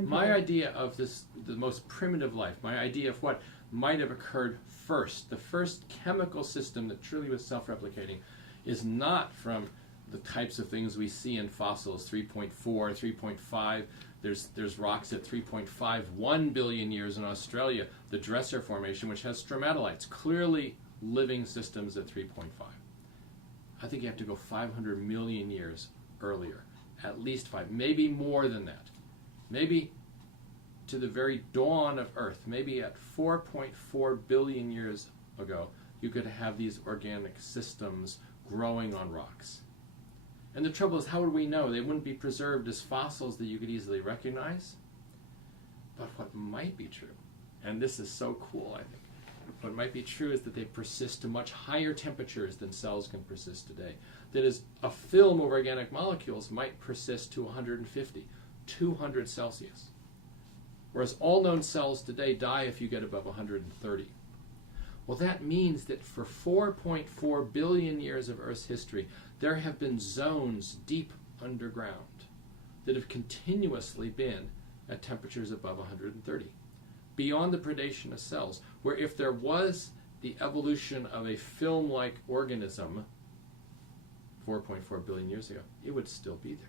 My idea of this, the most primitive life, my idea of what might have occurred first, the first chemical system that truly was self-replicating, is not from the types of things we see in fossils, 3.4, 3.5. There's rocks at 3.51 billion years in Australia, the Dresser Formation, which has stromatolites, clearly living systems at 3.5. I think you have to go 500 million years earlier, at least 5, maybe more than that. Maybe to the very dawn of Earth, maybe at 4.4 billion years ago, you could have these organic systems growing on rocks. And the trouble is, how would we know? They wouldn't be preserved as fossils that you could easily recognize. But what might be true, and this is so cool, I think, what might be true is that they persist to much higher temperatures than cells can persist today. That is, a film of organic molecules might persist to 150, 200 Celsius. Whereas all known cells today die if you get above 130. Well, that means that for 4.4 billion years of Earth's history, there have been zones deep underground that have continuously been at temperatures above 130, beyond the predation of cells, where if there was the evolution of a film-like organism 4.4 billion years ago, it would still be there.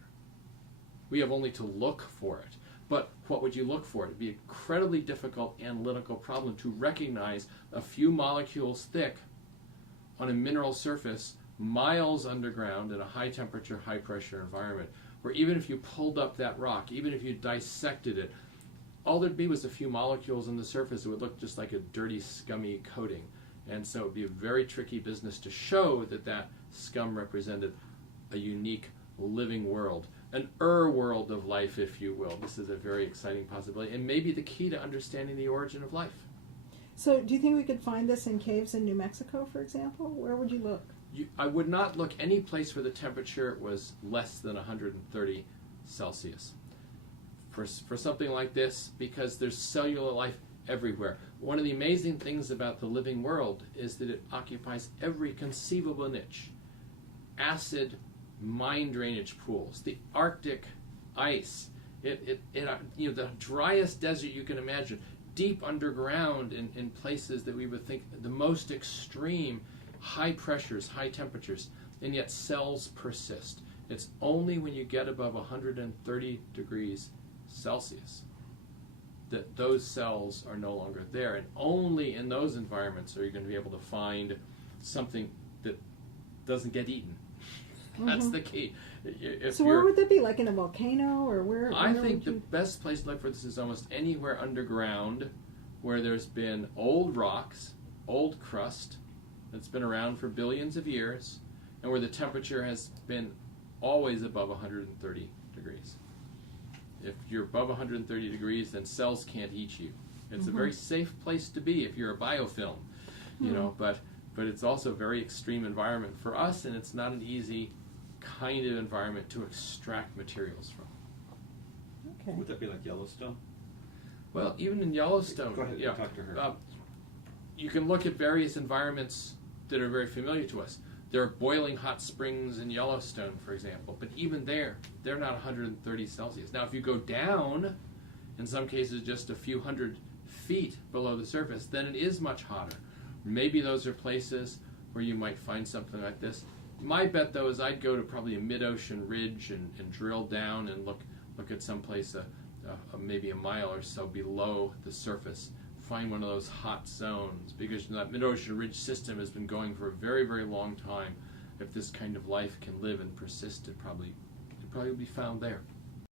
We have only to look for it. But what would you look for? It would be an incredibly difficult analytical problem to recognize a few molecules thick on a mineral surface miles underground in a high temperature, high pressure environment, where even if you pulled up that rock, even if you dissected it, all there'd be was a few molecules on the surface. It would look just like a dirty, scummy coating. And so it would be a very tricky business to show that that scum represented a unique living world. An world of life, if you will. This is a very exciting possibility, and maybe the key to understanding the origin of life. So do you think we could find this in caves in New Mexico, for example? Where would you look? I would not look any place where the temperature was less than 130 Celsius. For something like this, because there's cellular life everywhere. One of the amazing things about the living world is that it occupies every conceivable niche. Acid mine drainage pools, the Arctic ice, the driest desert you can imagine, deep underground in places that we would think the most extreme, high pressures, high temperatures, and yet cells persist. It's only when you get above 130 degrees Celsius that those cells are no longer there, and only in those environments are you going to be able to find something that doesn't get eaten. That's the key. So where would that be? Like in a volcano, or where? I think the best place to look for this is almost anywhere underground where there's been old rocks, old crust that's been around for billions of years, and where the temperature has been always above 130 degrees. If you're above 130 degrees, then cells can't eat you. It's a very safe place to be if you're a biofilm, you know, but it's also a very extreme environment for us, and it's not an easy kind of environment to extract materials from. Okay. Would that be like Yellowstone? Well, even in Yellowstone, go ahead, talk to her. You can look at various environments that are very familiar to us. There are boiling hot springs in Yellowstone, for example, but even there, they're not 130 Celsius. Now, if you go down, in some cases just a few hundred feet below the surface, then it is much hotter. Maybe those are places where you might find something like this. My bet, though, is I'd go to probably a mid-ocean ridge and drill down and look at some place maybe a mile or so below the surface. Find one of those hot zones, because that mid-ocean ridge system has been going for a very, very long time. If this kind of life can live and persist, it probably be found there.